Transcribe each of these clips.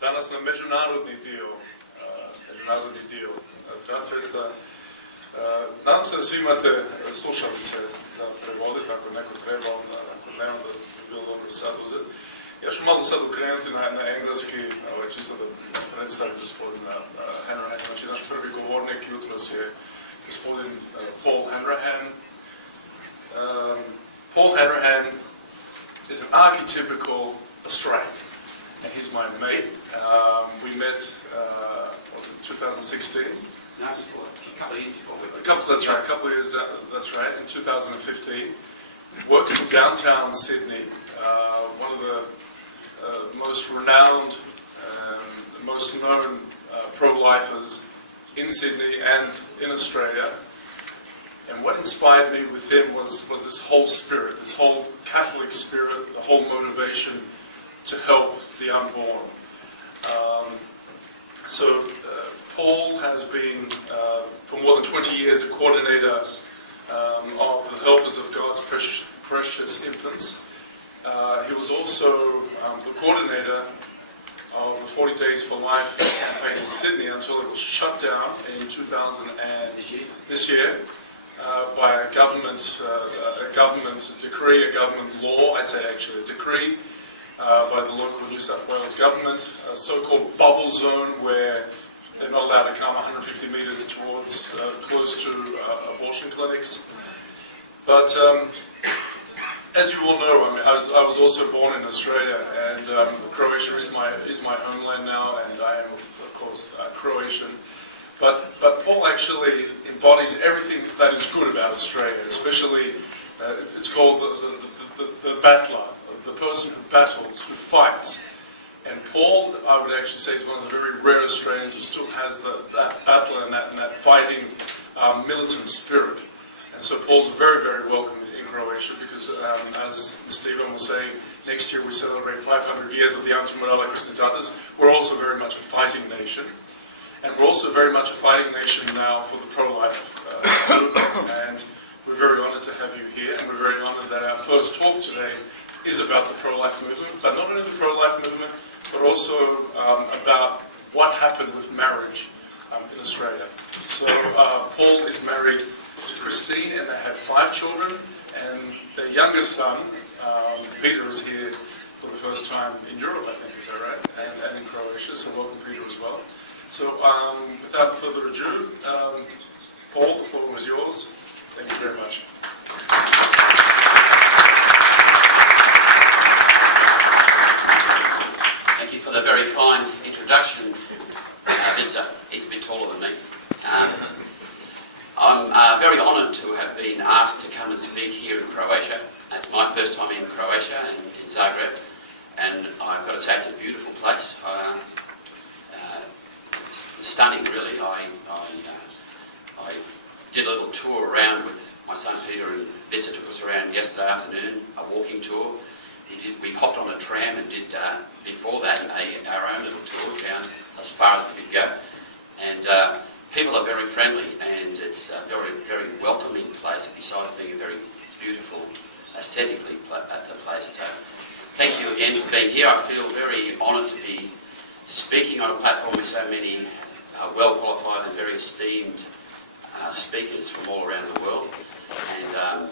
Danas na međunarodni dio atTradFesta. Nadam se da svi imate slušalice za prevoditi, ako neko treba, ako nema da bi bilo dobro sad uzeti. Ja ću malo sad ukrenuti na engleski, čisto da predstavim gospodina Hanrahan. Znači, naš prvi govornik jutros je gospodin Paul Hanrahan. Paul Hanrahan is an archetypical Australian, and he's my mate. We met in 2016. No, before, a couple of years before. A couple of years, that's right, in 2015. Works in downtown Sydney, one of the most renowned, most known pro-lifers in Sydney and in Australia. And what inspired me with him was this whole spirit, this whole Catholic spirit, the whole motivation to help the unborn. Paul has been, for more than 20 years, a coordinator of the Helpers of God's Precious Infants. He was also the coordinator of the 40 Days for Life campaign in Sydney until it was shut down in this year by a government decree, a government law, I'd say actually a decree by the local New South Wales government, a so-called bubble zone where they're not allowed to come 150 metres towards close to abortion clinics. But as you all know, I mean, I was also born in Australia, and Croatia is my homeland now, and I am of course Croatian. But Paul actually embodies everything that is good about Australia, especially it's called the battler, the person who battles, who fights. And Paul, I would actually say, is one of the very rare Australians who still has that battler and that fighting militant spirit. And so Paul's very, very welcome in Croatia because, as Stephen will say, next year we celebrate 500 years of the Antimorala Christitatis. We're also very much a fighting nation. And we're also very much a fighting nation now for the pro-life movement. And we're very honoured to have you here, and we're very honoured that our first talk today is about the pro-life movement, but not only the pro-life movement, but also about what happened with marriage in Australia. So Paul is married to Christine, and they have 5 children, and their youngest son, Peter, is here for the first time in Europe, I think, is that right? And in Croatia, so welcome Peter as well. So without further ado, Paul, the floor was yours. Thank you very much. Thank you for the very kind introduction, Vitsa. He's a bit taller than me. I'm very honoured to have been asked to come and speak here in Croatia. It's my first time in Croatia, in Zagreb, and I've got to say it's a beautiful place. Stunning, really. I did a little tour around with my son Peter, and Vitsa took us around yesterday afternoon, a walking tour. We hopped on a tram and did, before that, our own little tour down as far as we could go. And people are very friendly, and it's a very, very welcoming place, besides being a very beautiful, aesthetically, the place. So thank you again for being here. I feel very honoured to be speaking on a platform with so many well-qualified and very esteemed speakers from all around the world. And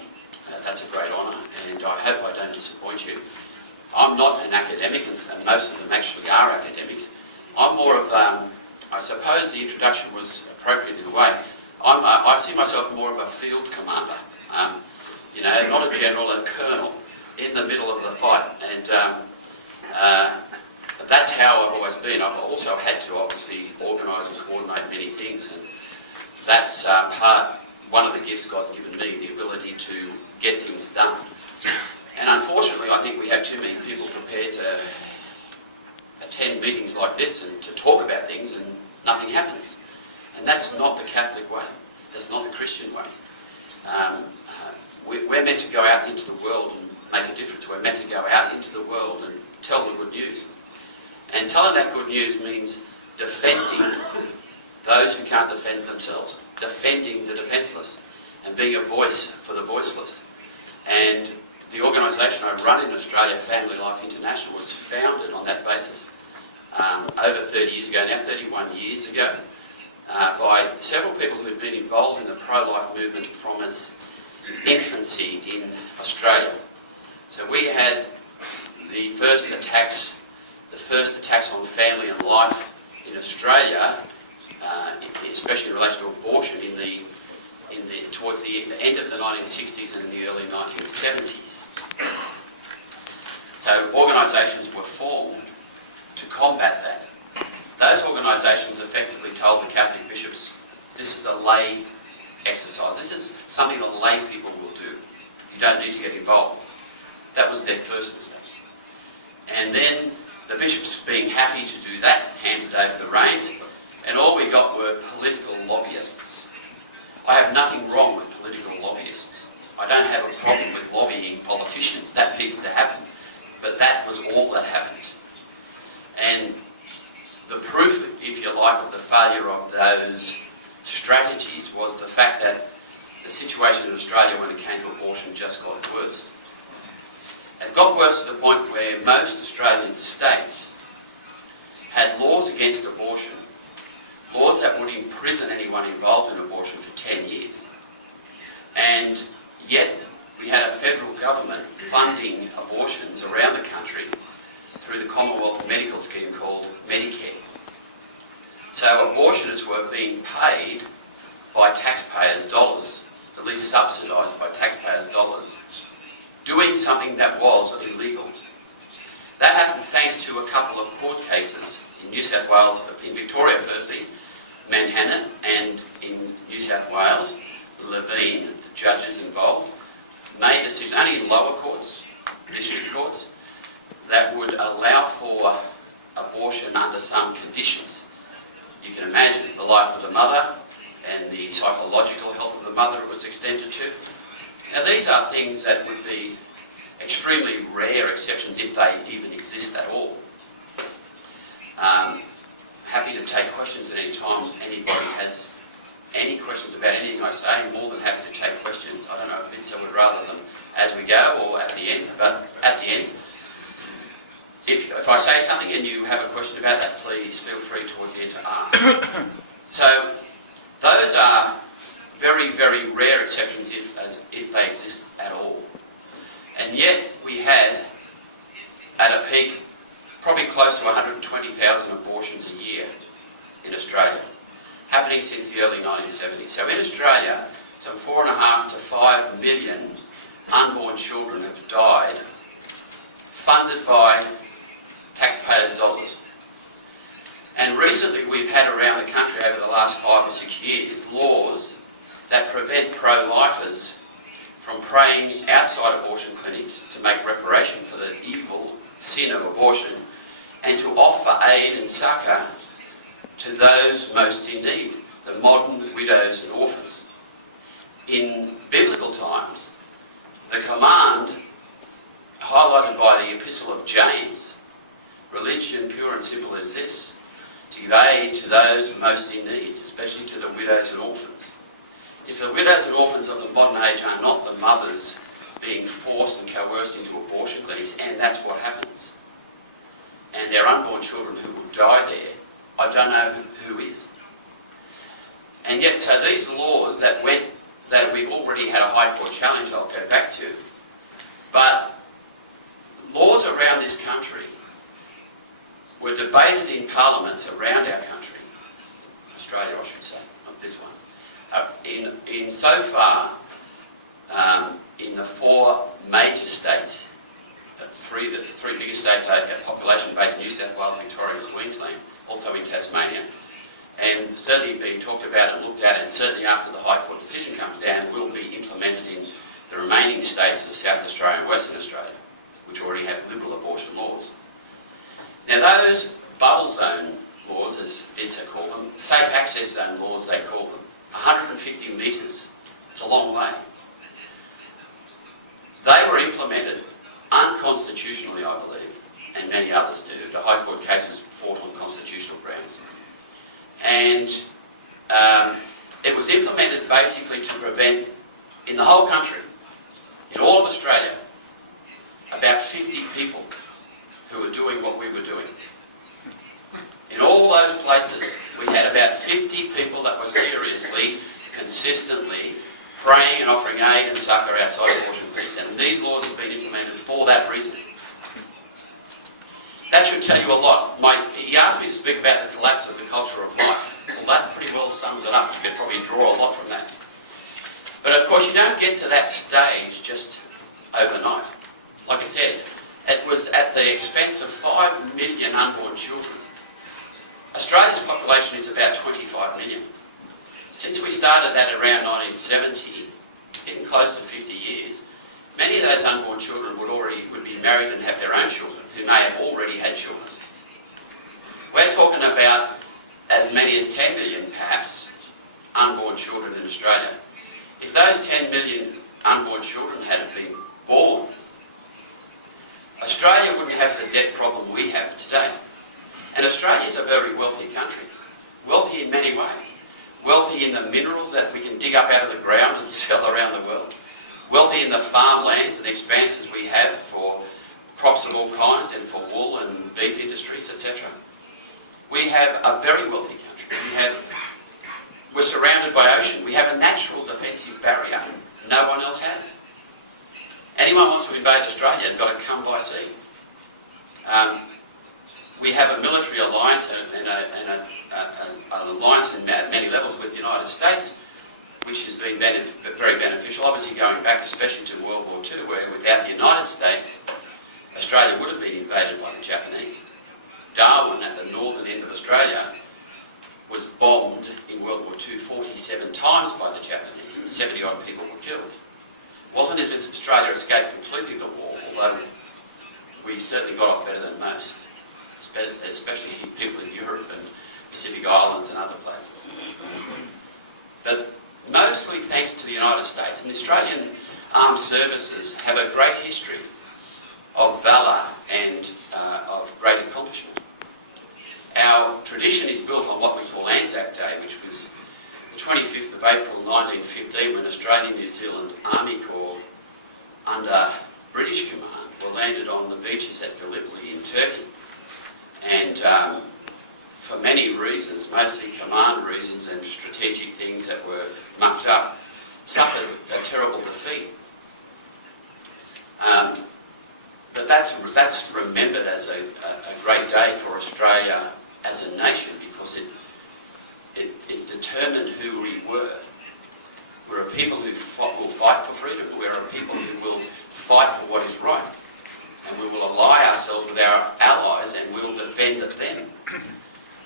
that's a great honour, and I hope I don't disappoint you. I'm not an academic, and most of them actually are academics. I'm more of, I suppose the introduction was appropriate in a way. I see myself more of a field commander, you know, not a general, a colonel in the middle of the fight. And that's how I've always been. I've also had to obviously organise and coordinate many things, and that's one of the gifts God's given me, the ability to get things done. And unfortunately, I think we have too many people prepared to attend meetings like this and to talk about things, and nothing happens. And that's not the Catholic way. That's not the Christian way. We're meant to go out into the world and make a difference. We're meant to go out into the world and tell the good news. And telling that good news means defending those who can't defend themselves, defending the defenceless, and being a voice for the voiceless. And the organisation I run in Australia, Family Life International, was founded on that basis. over 30 years ago, now 31 years ago, by several people who'd been involved in the pro-life movement from its infancy in Australia. So we had the first attacks on family and life in Australia, especially in relation to abortion, towards the end of the 1960s and the early 1970s. So organisations were formed to combat that. Those organisations effectively told the Catholic bishops, this is a lay exercise. This is something that lay people will do. You don't need to get involved. That was their first mistake. And then the bishops, being happy to do that, handed over the reins, and all we got were political lobbyists. I have nothing wrong with political lobbyists. I don't have a problem with lobbying politicians. That needs to happen. But that was all that happened. And the proof, if you like, of the failure of those strategies was the fact that the situation in Australia when it came to abortion just got worse. It got worse to the point where most Australian states had laws against abortion, laws that would imprison anyone involved in abortion for 10 years. And yet we had a federal government funding abortions around the country through the Commonwealth Medical Scheme called Medicare. So abortionists were being paid by taxpayers' dollars, at least subsidised by taxpayers' dollars, doing something that was illegal. That happened thanks to a couple of court cases in New South Wales, in Victoria firstly, Hanrahan, and in New South Wales, Levine, the judges involved, made decisions, only in lower courts, district courts, that would allow for abortion under some conditions. You can imagine the life of the mother and the psychological health of the mother it was extended to. Now these are things that would be extremely rare exceptions if they even exist at all. Happy to take questions at any time. Anybody has any questions about anything I say, I'm more than happy to take questions. I don't know if Vince would rather them as we go or at the end, but at the end, if I say something and you have a question about that, please feel free towards the end to ask. So those are very, very rare exceptions if they exist at all. And yet we had, at a peak, probably close to 120,000 abortions a year in Australia, happening since the early 1970s. So in Australia, some 4.5 to 5 million unborn children have died, funded by taxpayers' dollars. And recently we've had around the country over the last 5 or 6 years laws that prevent pro-lifers from praying outside abortion clinics to make reparation for the evil sin of abortion and to offer aid and succour to those most in need, the modern widows and orphans. In biblical times, the command highlighted by the Epistle of James, religion pure and simple as this, to give aid to those most in need, especially to the widows and orphans. If the widows and orphans of the modern age are not the mothers being forced and coerced into abortion clinics, and that's what happens, and their unborn children who will die there, I don't know who is. And yet, so these laws that we've already had a High Court challenge, I'll go back to, but laws around this country were debated in parliaments around our country, Australia I should say, not this one, in so far in the 4 major states, the three biggest states have population based, New South Wales, Victoria and Queensland, also in Tasmania, and certainly being talked about and looked at, and certainly after the High Court decision comes down, will be implemented in the remaining states of South Australia and Western Australia, which already have liberal abortion laws. Now those bubble zone laws, as Vince called them, safe access zone laws they call them, 150 metres, it's a long way. They were implemented unconstitutionally, I believe, and many others do. The High Court cases fought on constitutional grounds. And it was implemented basically to prevent, in the whole country, in all of Australia, about 50 people who were doing what we were doing. In all those places, we had about 50 people that were seriously, consistently praying and offering aid and succour outside abortion clinics. And these laws have been implemented for that reason. That should tell you a lot. He asked me to speak about the collapse of the culture of life. Well, that pretty well sums it up. You could probably draw a lot from that. But of course, you don't get to that stage just overnight. Like I said, it was at the expense of 5 million unborn children. Australia's population is about 25 million. Since we started that around 1970, getting close to 50 years, many of those unborn children would be married and have their own children, who may have already had children. We're talking about as many as 10 million, perhaps, unborn children in Australia. If those 10 million unborn children had been born, Australia wouldn't have the debt problem we have today. And Australia is a very wealthy country. Wealthy in many ways. Wealthy in the minerals that we can dig up out of the ground and sell around the world. Wealthy in the farmlands and expanses we have for crops of all kinds and for wool and beef industries, etc. We have a very wealthy country. We're surrounded by ocean. We have a natural defensive barrier no one else has. Anyone wants to invade Australia has got to come by sea. We have a military alliance and an alliance at many levels with the United States, which has been very beneficial. Obviously going back especially to World War II, where without the United States, Australia would have been invaded by the Japanese. Darwin, at the northern end of Australia, was bombed in World War II 47 times by the Japanese, and 70 odd people were killed. It wasn't as if Australia escaped completely the war, although we certainly got off better than most, especially people in Europe and Pacific Islands and other places. But mostly thanks to the United States, and the Australian armed services have a great history of valour and of great accomplishment. Our tradition is built on what we call Anzac Day, which was the 25th of April 1915, when Australian New Zealand Army Corps, under British command, were landed on the beaches at Gallipoli in Turkey. And for many reasons, mostly command reasons and strategic things that were mucked up, suffered a terrible defeat. But that's remembered as a great day for Australia as a nation, because it determined who we were. We're a people who will fight for freedom. We're a people who will fight for what is right. And we will ally ourselves with our allies and we will defend them.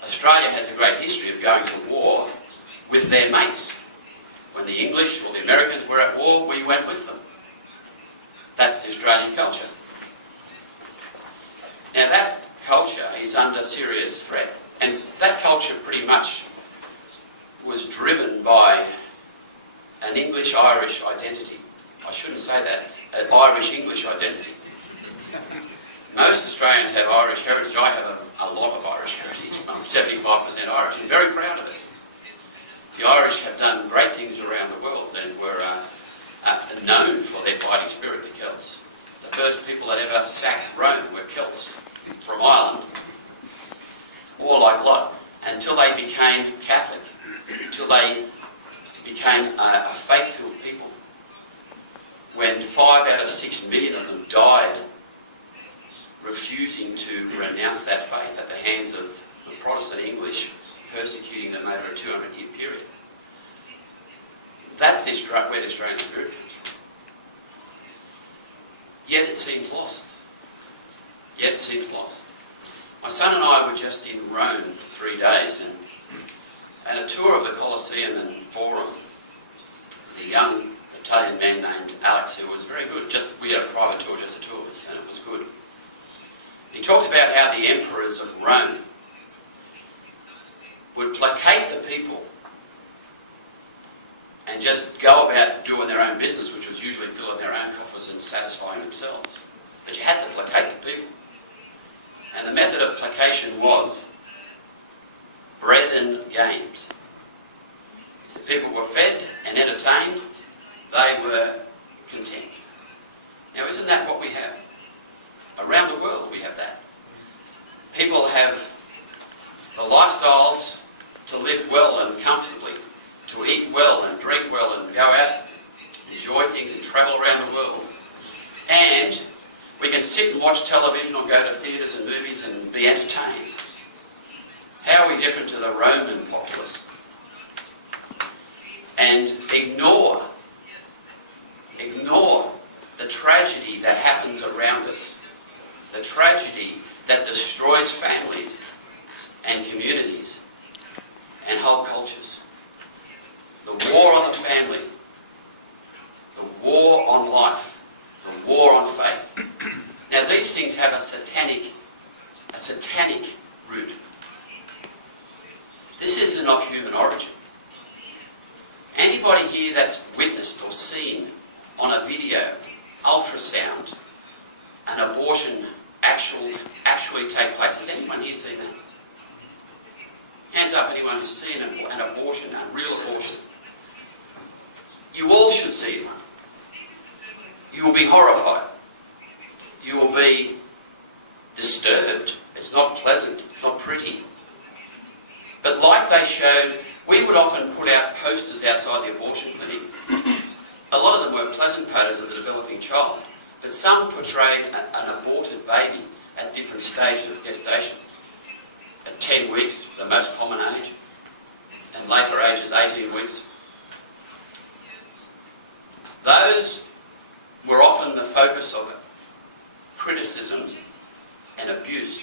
Australia has a great history of going to war with their mates. When the English or the Americans were at war, we went with them. That's the Australian culture. Now that culture is under serious threat, and that culture pretty much was driven by an English-Irish identity. I shouldn't say that, an Irish-English identity. Most Australians have Irish heritage. I have a lot of Irish heritage. I'm 75% Irish and very proud of it. The Irish have done great things around the world and were known for their fighting spirit, the Celts. The first people that ever sacked Rome were Celts from Ireland, or like Lot, until they became Catholic, until they became a faith-filled people. When 5 out of 6 million of them died refusing to renounce that faith at the hands of the Protestant English, persecuting them over a 200-year period. That's where the Australian spirit comes from. Yet it seems lost. Yet it seems lost. My son and I were just in Rome for 3 days and a tour of the Colosseum and Forum. The young Italian man named Alex, who was very good. We had a private tour, just the two of us, and it was good. He talked about how the emperors of Rome would placate the people and just go about doing their own business, which was usually filling their own coffers and satisfying themselves. But you had to placate the people. And the method of placation was bread and games. If the people were fed and entertained, they were content. Now, isn't that what we have? Around the world we have that. People have the lifestyles to live well and comfortably, to eat well and drink well and go out, enjoy things and travel around the world. And we can sit and watch television or go to theatres and movies and be entertained. How are we different to the Roman populace? And ignore the tragedy that happens around us, the tragedy that destroys families and communities and whole cultures. The war on the family, the war on life, the war on faith. Now these things have a satanic root. This isn't of human origin. Anybody here that's witnessed or seen on a video, ultrasound, an abortion actually take place? Has anyone here seen that? Hands up, anyone who's seen an abortion, a real abortion. You all should see one. You will be horrified. You will be disturbed. It's not pleasant. It's not pretty. But like they showed, we would often put out posters outside the abortion clinic. A lot of them were pleasant photos of the developing child, but some portrayed an aborted baby at different stages of gestation. At 10 weeks, the most common age, and later ages, 18 weeks. Those were often the focus of criticism and abuse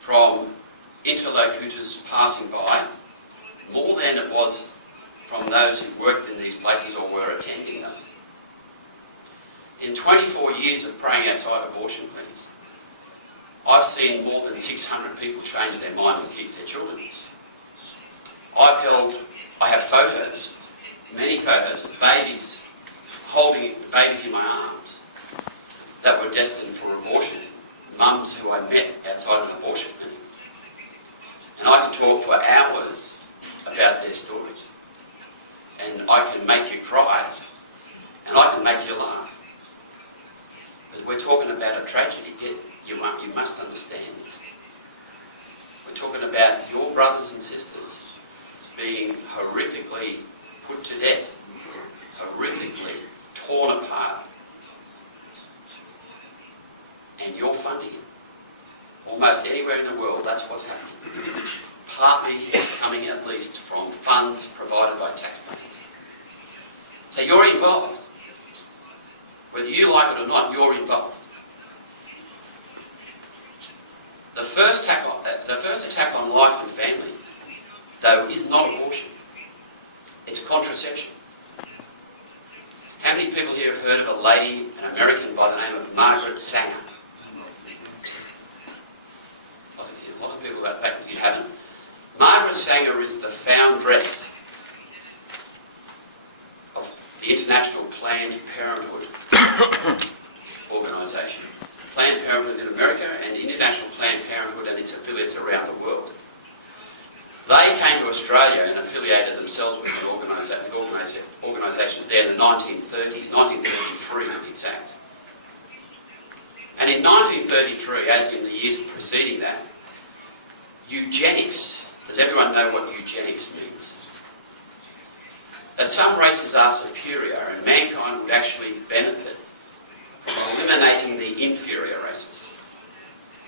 from interlocutors passing by, more than it was from those who worked in these places or were attending them. In 24 years of praying outside abortion clinics, I've seen more than 600 people change their mind and keep their children. I have photos, many photos of babies, holding babies in my arms that were destined for abortion, mums who I met outside an abortion clinic. And I can talk for hours about their stories. And I can make you cry, and I can make you laugh. But we're talking about a tragedy. You must understand this. We're talking about your brothers and sisters being horrifically put to death, horrifically torn apart, and you're funding it. Almost anywhere in the world, that's what's happening. Partly it's coming at least from funds provided by taxpayers. So you're involved. Whether you like it or not, you're involved. The first attack on life and family, though, is not abortion. It's contraception. How many people here have heard of a lady, an American by the name of Margaret Sanger? A lot of people, in fact, you haven't. Margaret Sanger is the foundress of the International Planned Parenthood organisation. Planned Parenthood in America and the International Planned Parenthood and its affiliates around the world. They came to Australia and affiliated themselves with organisations there in the 1930s, 1933 to be exact. And in 1933, as in the years preceding that, eugenics, does everyone know what eugenics means? That some races are superior and mankind would actually benefit from eliminating the inferior races.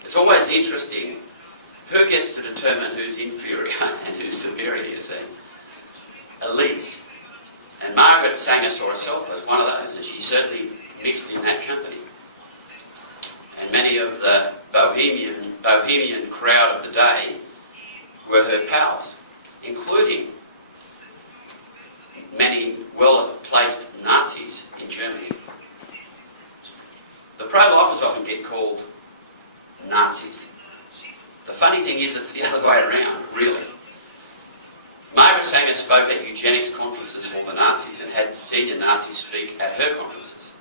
It's always interesting who gets to determine who's inferior and who's superior, you see. Elites. And Margaret Sanger saw herself as one of those, and she certainly mixed in that company. And many of the bohemian crowd of the day were her pals, including many well-placed Nazis in Germany. The pro-lifers often get called Nazis. The funny thing is it's the other way around, really. Margaret Sanger spoke at eugenics conferences for the Nazis and had senior Nazis speak at her conferences.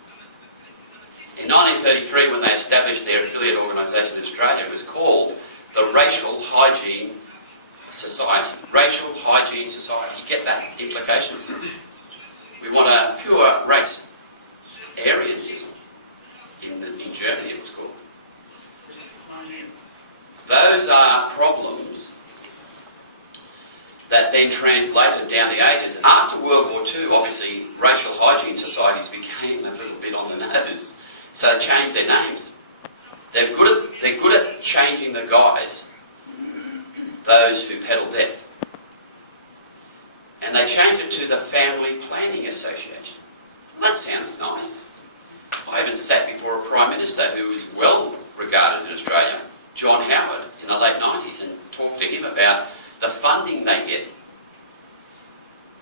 In 1933, when they established their affiliate organisation in Australia, it was called the Racial Hygiene Society. Racial Hygiene Society. Get that implication? We want a pure race. Aryanism. In Germany it was called. Those are problems that then translated down the ages. After World War II, obviously, racial hygiene societies became a little bit on the nose, so they changed their names. They're good at changing the guise, those who peddle death. And they changed it to the Family Planning Association. Well, that sounds nice. I even sat before a Prime Minister who was well regarded in Australia, John Howard, in the late 90s, and talked to him about the funding they get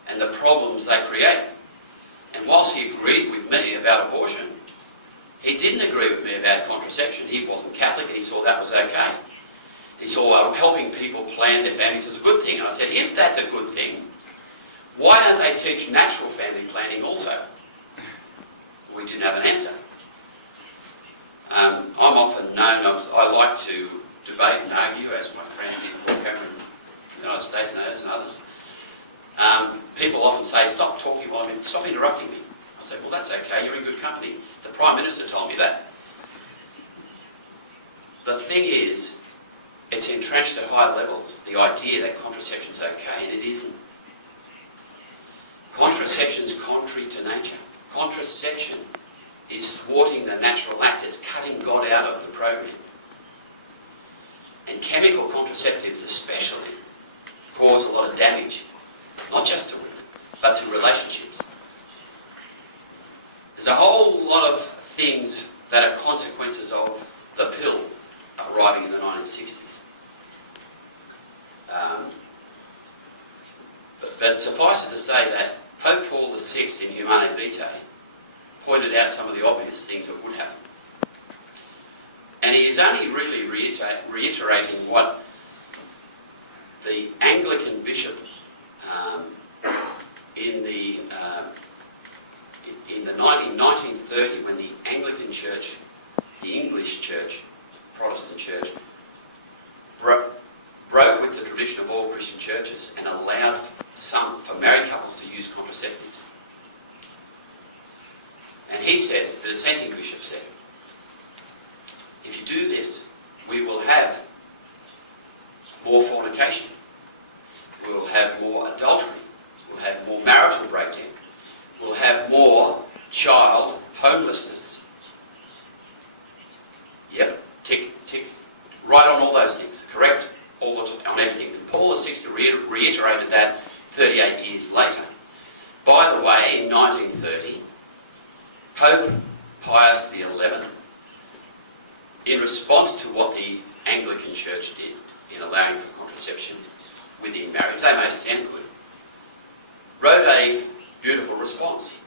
and the problems they create. And whilst he agreed with me about abortion, he didn't agree with me about contraception. He wasn't Catholic, and he saw that was okay. He saw helping people plan their families as a good thing. And I said, if that's a good thing, why don't they teach natural family planning also? We didn't have an answer. I'm often known, I like to debate and argue, as my friend Paul Cameron from the United States knows, and others. People often say, stop talking while stop interrupting me. I say, well, that's okay, you're in good company. The Prime Minister told me that. The thing is, it's entrenched at high levels, the idea that contraception's okay, and it isn't. Contraception's contrary to nature. Contraception is thwarting the natural act. It's cutting God out of the program. And chemical contraceptives especially cause a lot of damage, not just to women, but to relationships. There's a whole lot of things that are consequences of the pill arriving in the 1960s. But suffice it to say that Pope Paul VI in Humane Vitae pointed out some of the obvious things that would happen. And he is only really reiterating what the Anglican bishop in 1930, when the Anglican Church, the English Church, Protestant Church, broke with the tradition of all Christian churches and allowed for married couples to use contraceptives. And he said, the dissenting bishop said, if you do this, we will have more fornication, we will have more adultery, we'll have more marital breakdown, we'll have more child homelessness. Yep, tick, tick, right on all those things, correct? On everything. And Paul VI reiterated that 38 years later. By the way, in 1930, Pope Pius XI, in response to what the Anglican Church did in allowing for contraception within marriage, they made it sound good, wrote a beautiful response,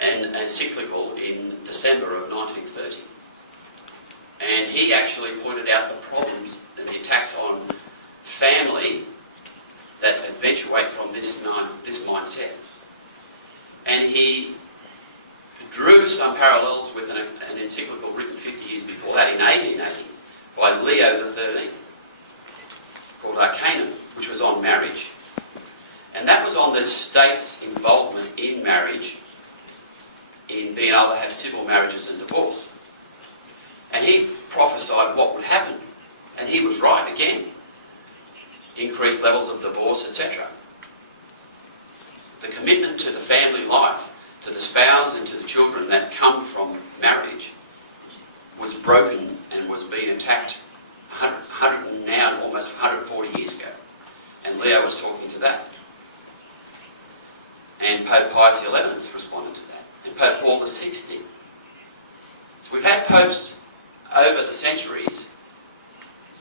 an encyclical in December of 1930. And he actually pointed out the problems and the attacks on family that eventuate from this mindset. And he drew some parallels with an encyclical written 50 years before that, in 1880, by Leo XIII, called Arcanum, which was on marriage. And that was on the state's involvement in marriage, in being able to have civil marriages and divorce. And he prophesied what would happen. And he was right again. Increased levels of divorce, etc. The commitment to the family life, to the spouse and to the children that come from marriage, was broken and was being attacked 100 now almost 140 years ago. And Leo was talking to that. And Pope Pius XI responded to that. And Pope Paul VI did. So we've had popes over the centuries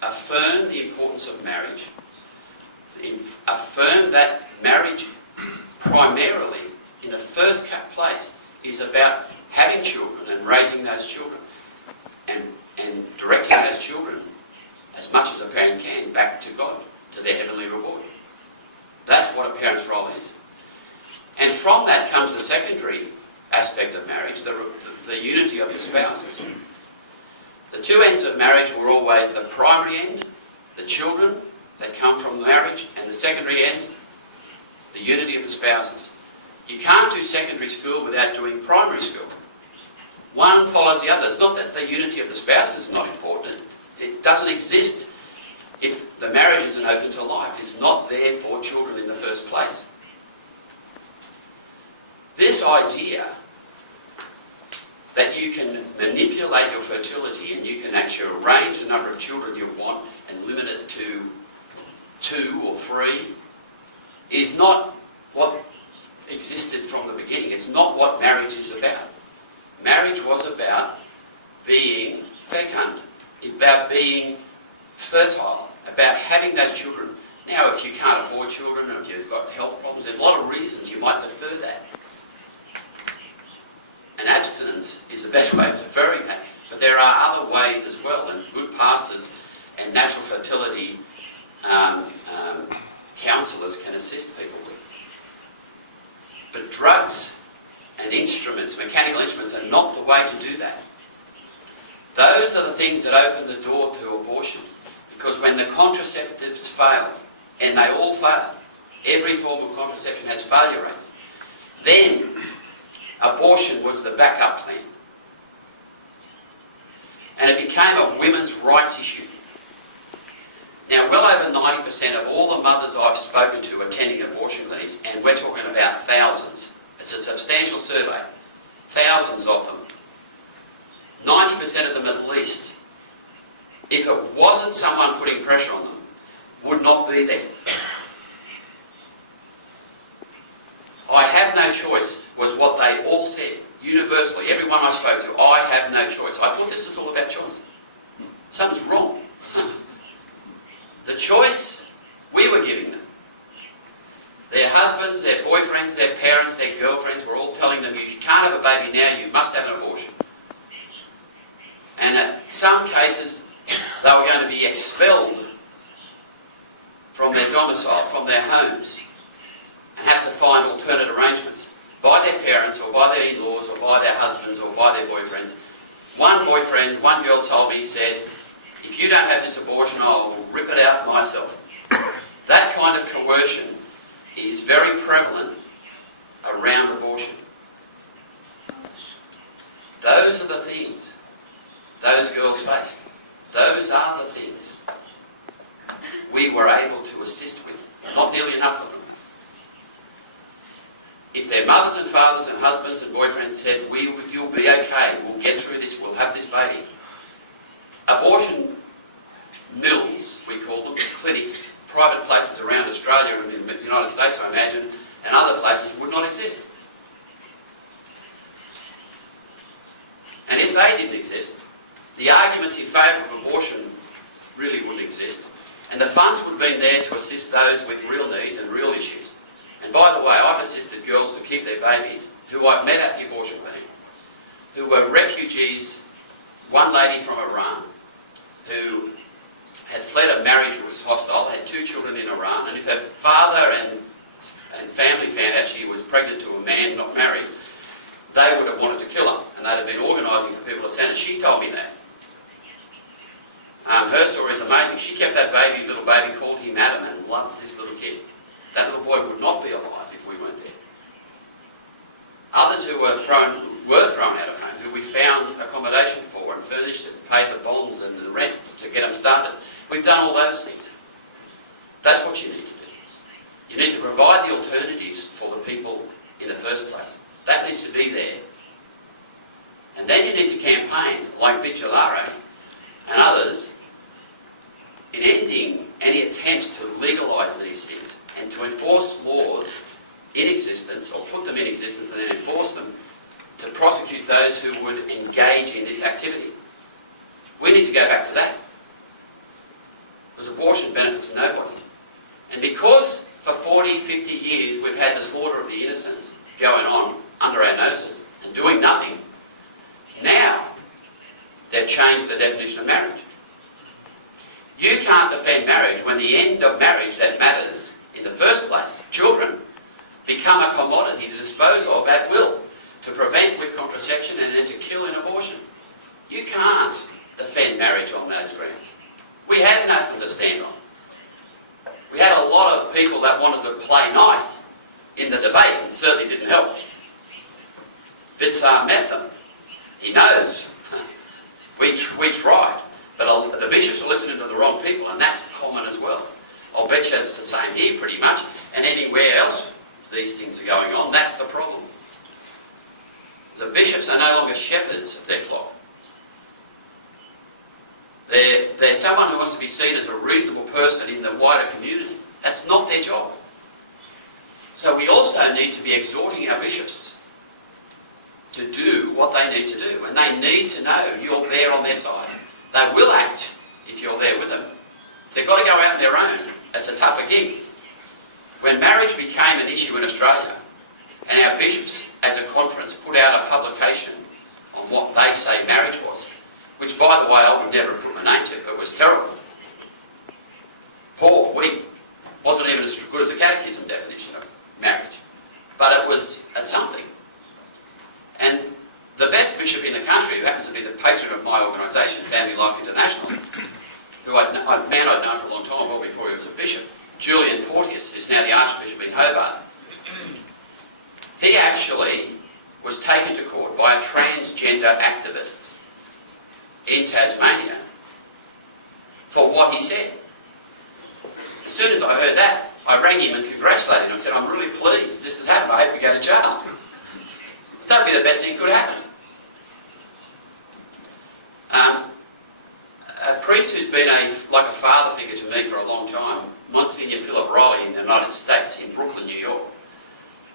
affirm the importance of marriage, affirm that marriage primarily, in the first place, is about having children and raising those children and directing those children as much as a parent can back to God, to their heavenly reward. That's what a parent's role is. And from that comes the secondary aspect of marriage, the unity of the spouses. The two ends of marriage were always the primary end, the children that come from marriage, and the secondary end, the unity of the spouses. You can't do secondary school without doing primary school. One follows the other. It's not that the unity of the spouses is not important. It doesn't exist if the marriage isn't open to life, it's not there for children in the first place. This idea that you can manipulate your fertility and you can actually arrange the number of children you want and limit it to 2 or 3 is not what existed from the beginning. It's not what marriage is about. Marriage was about being fecund, about being fertile, about having those children. Now, if you can't afford children, or if you've got health problems, there's a lot of reasons you might defer that. And abstinence is the best way of deferring that. But there are other ways as well, and good pastors and natural fertility counsellors can assist people with. But drugs and instruments, mechanical instruments, are not the way to do that. Those are the things that open the door to abortion. Because when the contraceptives failed, and they all failed, every form of contraception has failure rates, then abortion was the backup plan. And it became a women's rights issue. Now, well over 90% of all the mothers I've spoken to attending abortion clinics, and we're talking about thousands, it's a substantial survey, thousands of them, 90% of them at least, if it wasn't someone putting pressure on them, would not be there. I have no choice was what they all said, universally, everyone I spoke to, I have no choice. I thought this was all about choice. Something's wrong. The choice we were giving them. Their husbands, their boyfriends, their parents, their girlfriends were all telling them, you can't have a baby now, you must have an abortion. And in some cases, they were going to be expelled from their domicile, from their homes, and have to find alternate arrangements by their parents or by their in-laws or by their husbands or by their boyfriends. One boyfriend, one girl told me, he said, if you don't have this abortion, I'll rip it out myself. That kind of coercion is very prevalent around abortion. Those are the things those girls faced. Those are the things we were able to assist with. Not nearly enough of them. If their mothers and fathers and husbands and boyfriends said, you'll be okay, we'll get through this, we'll have this baby. Abortion mills, we call them, clinics, private places around Australia and in the United States, I imagine, and other places would not exist. And if they didn't exist, the arguments in favour of abortion really wouldn't exist. And the funds would have been there to assist those with real needs and real issues. And by the way, I've assisted girls to keep their babies, who I've met at the abortion clinic, who were refugees, one lady from Iran, who had fled a marriage that was hostile, had 2 children in Iran, and if her father and family found out she was pregnant to a man not married, they would have wanted to kill her, and they'd have been organising for people to send her. She told me that. Her story is amazing. She kept that baby, little baby, called him Adam, and loves this little kid. That little boy would not be alive if we weren't there. Others who were thrown out of home, who we found accommodation for and furnished and paid the bonds and the rent to get them started. We've done all those things. That's what you need to do. You need to provide the alternatives for the people in the first place. That needs to be there. And then you need to campaign, like Vigilare and others, in ending any attempts to legalise these things and to enforce laws in existence, or put them in existence and then enforce them, to prosecute those who would engage in this activity. We need to go back to that. Because abortion benefits nobody. And because for 40, 50 years we've had the slaughter of the innocents going on under our noses and doing nothing, now they've changed the definition of marriage. You can't defend marriage when the end of marriage that matters in the first place, children, become a commodity to dispose of at will, to prevent with contraception and then to kill in abortion. You can't defend marriage on those grounds. We had nothing to stand on. We had a lot of people that wanted to play nice in the debate, and certainly didn't help. Vidsar met them. He knows. We tried. But the bishops are listening to the wrong people, and that's common as well. I'll bet you it's the same here pretty much, and anywhere else these things are going on. That's the problem. The bishops are no longer shepherds of their flock. They're someone who wants to be seen as a reasonable person in the wider community. That's not their job. So we also need to be exhorting our bishops to do what they need to do, and they need to know you're there on their side. They will act if you're there with them. They've got to go out on their own. It's a tougher gig. When marriage became an issue in Australia, and our bishops as a conference put out a publication on what they say marriage was, which by the way I would never put my name to, but was terrible. Poor, weak. Wasn't even as good as the catechism definition of marriage. But it was at something. And the best bishop in the country, who happens to be the patron of my organisation, Family Life International, who I'd known for a long time, well before he was a bishop, Julian Porteous, who's now the Archbishop in Hobart. He actually was taken to court by transgender activists in Tasmania for what he said. As soon as I heard that, I rang him and congratulated him and said, I'm really pleased this has happened. I hope you go to jail. That would be the best thing that could happen. A priest who's been like a father figure to me for a long time, Monsignor Philip Riley in the United States, in Brooklyn, New York,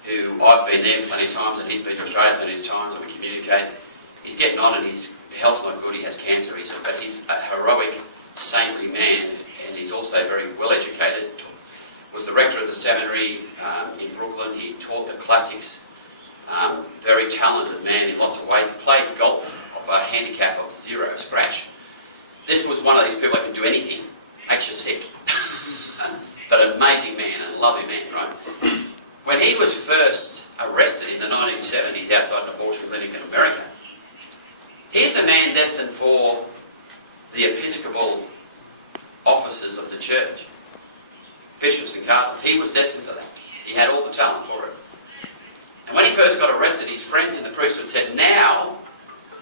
who I've been there plenty of times and he's been to Australia plenty of times and we communicate. He's getting on and his health's not good, he has cancer, but he's a heroic, saintly man, and he's also very well educated. Was the rector of the seminary in Brooklyn. He taught the classics. Very talented man in lots of ways. He played golf of a handicap of 0, scratch. This was one of these people that can do anything, makes you sick. But an amazing man, and a lovely man, right? When he was first arrested in the 1970s outside an abortion clinic in America, here's a man destined for the episcopal offices of the church, bishops and cardinals. He was destined for that. He had all the talent for it. And when he first got arrested, his friends in the priesthood said, now,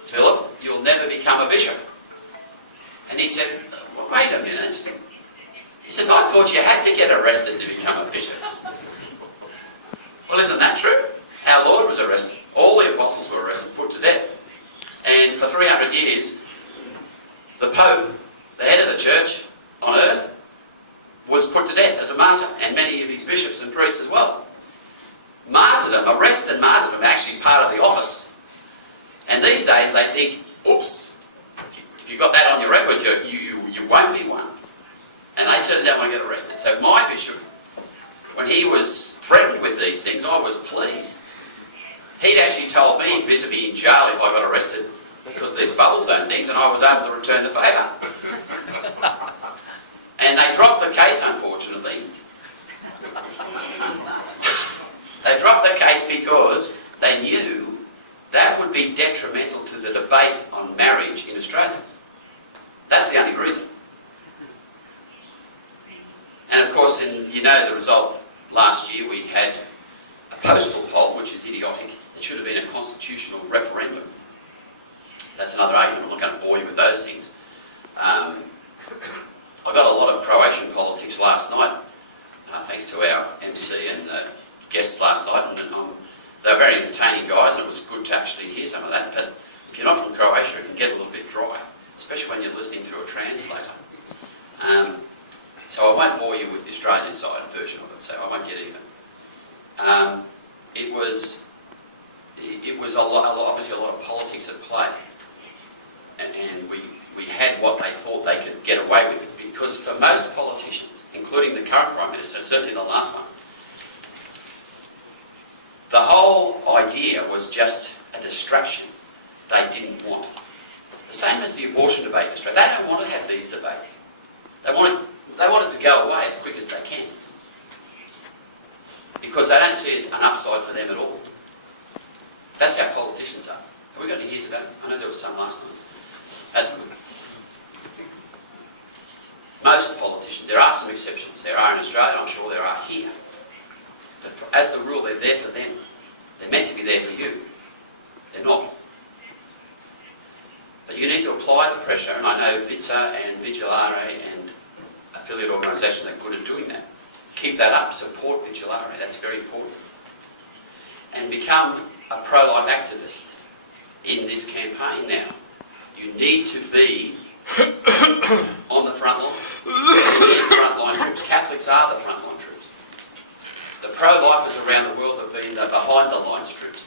Philip, you'll never become a bishop. And he said, well, wait a minute. He says, I thought you had to get arrested to become a bishop. Well, isn't that true? Our Lord was arrested. All the apostles were arrested, put to death. And for 300 years, the Pope, the head of the church on earth, was put to death as a martyr, and many of his bishops and priests as well. Martyrdom, arrest and martyrdom, are actually part of the office. And these days they think, oops, if you've got that on your record, you won't be one. And they certainly don't want to get arrested. So my bishop, when he was threatened with these things, I was pleased. He'd actually told me he'd visit me in jail if I got arrested because of these bubble zone things, and I was able to return the favour. And they dropped the case, unfortunately. They dropped the case because they knew that would be detrimental to the debate on marriage in Australia. That's the only reason. And of course, you know the result last year, we had a postal poll, which is idiotic. It should have been a constitutional referendum. That's another argument. I'm not going to bore you with those things. I got a lot of Croatian politics last night, thanks to our MC and guests last night. And they were very entertaining guys, and it was good to actually hear some of that. But if you're not from Croatia, it can get a little bit dry, especially when you're listening through a translator. So I won't bore you with the Australian side version of it, so I won't get even. It was obviously a lot of politics at play, and we had what they thought they could get away with, because for most politicians, including the current Prime Minister, certainly the last one, the whole idea was just a distraction they didn't want. The same as the abortion debate in Australia. They don't want to have these debates. They want it to go away as quick as they can, because they don't see it's an upside for them at all. That's how politicians are. Have we got any here today? I know there was some last night. That's good. Most politicians, there are some exceptions. There are in Australia, I'm sure there are here. But as the rule, they're there for them. They're meant to be there for you. They're not. But you need to apply apply the pressure, and I know VITSA and Vigilare and affiliate organisations are good at doing that. Keep that up, support Vigilare, that's very important. And become a pro-life activist in this campaign now. You need to be on the front line. You need frontline troops. Catholics are the frontline troops. The pro-lifers around the world have been the behind-the-lines troops.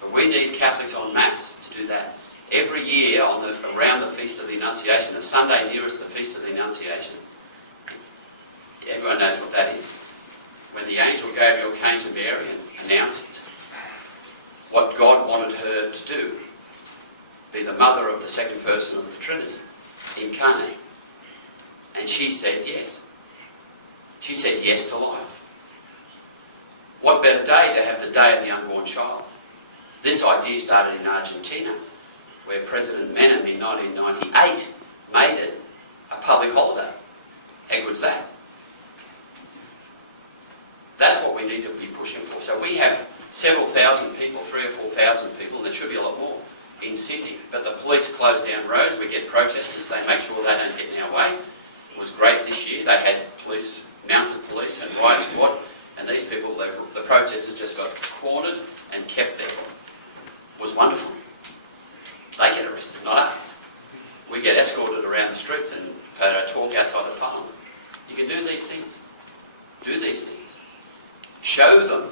But we need Catholics en masse to do that. Every year around the Feast of the Annunciation, the Sunday nearest the Feast of the Annunciation, everyone knows what that is. When the angel Gabriel came to Mary and announced what God wanted her to do, be the mother of the second person of the Trinity, incarnate. And she said yes. She said yes to life. What better day to have the Day of the Unborn Child? This idea started in Argentina, where President Menem in 1998 made it a public holiday. How good's that? That's what we need to be pushing for. So we have several thousand people, 3,000 or 4,000 people, and there should be a lot more in Sydney. But the police close down roads, we get protesters, they make sure they don't get in our way. It was great this year. They had police, mounted police and riot squad, and these people, the protesters just got cornered and kept there. It was wonderful. They get arrested, not us. We get escorted around the streets and photo talk outside the Parliament. You can do these things. Do these things. Show them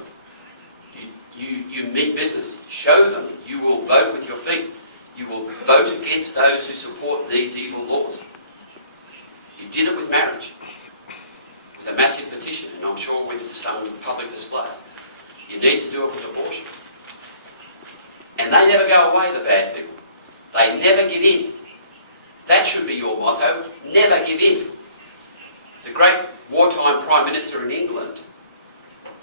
you mean business. Show them you will vote with your feet. You will vote against those who support these evil laws. You did it with marriage, with a massive petition, and I'm sure with some public displays. You need to do it with abortion. And they never go away, the bad people. They never give in. That should be your motto. Never give in. The great wartime Prime Minister in England,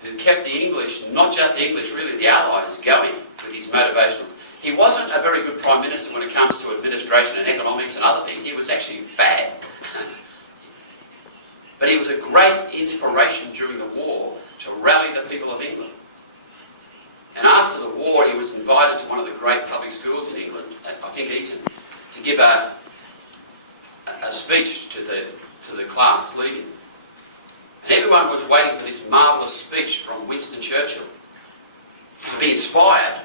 who kept the English, not just the English, really the Allies, going with his motivational. He wasn't a very good Prime Minister when it comes to administration and economics and other things. He was actually bad. But he was a great inspiration during the war to rally the people of England. And after the war, he was invited to one of the great public schools in England, I think Eton, to give a speech to the class leaving. And everyone was waiting for this marvellous speech from Winston Churchill to be inspired.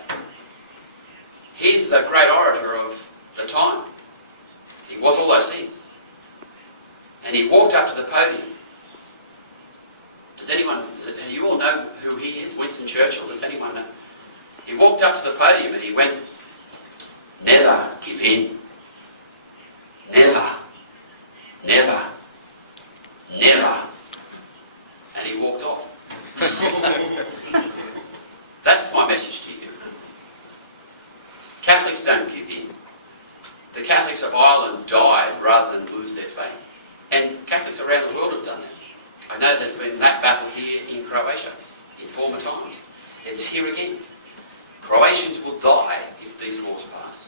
He's the great orator of the time. He was all those things. And he walked up to the podium. Does anyone, you all know who he is, Winston Churchill? Does anyone know? He walked up to the podium and he went, "Never give in. Never. Never. Never." And he walked off. That's my message to you. Catholics don't give in. The Catholics of Ireland died rather than lose their faith. And Catholics around the world have done that. I know there's been that battle here in Croatia in former times. It's here again. Croatians will die if these laws pass.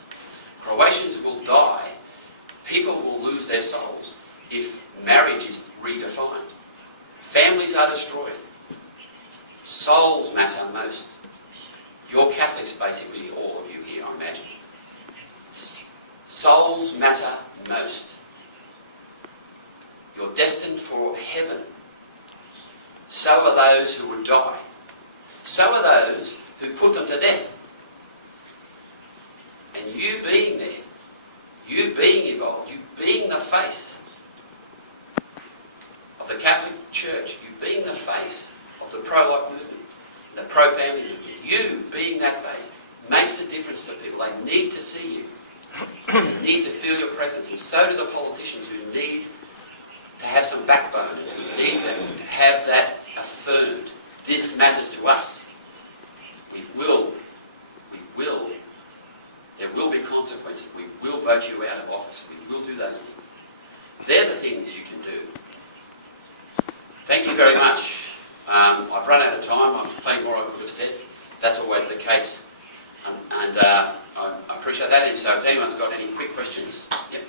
Croatians will die. People will lose their souls if marriage is redefined. Families are destroyed. Souls matter most. You're Catholics, basically, all of you here, I imagine. Souls matter most. You're destined for heaven. So are those who would die. So are those who put them to death. And you being there, you being involved, you being the face of the Catholic Church, you being the face of the pro-life movement, the pro-family movement, you being that face makes a difference to people. They need to see you. They need to feel your presence, and so do the politicians who need to have some backbone and who need to have that affirmed. This matters to us. There will be consequences. We will vote you out of office. We will do those things. They're the things you can do. Thank you very much. I've run out of time. I'm plenty more I could have said. That's always the case. And I appreciate that. And so if anyone's got any quick questions, yep.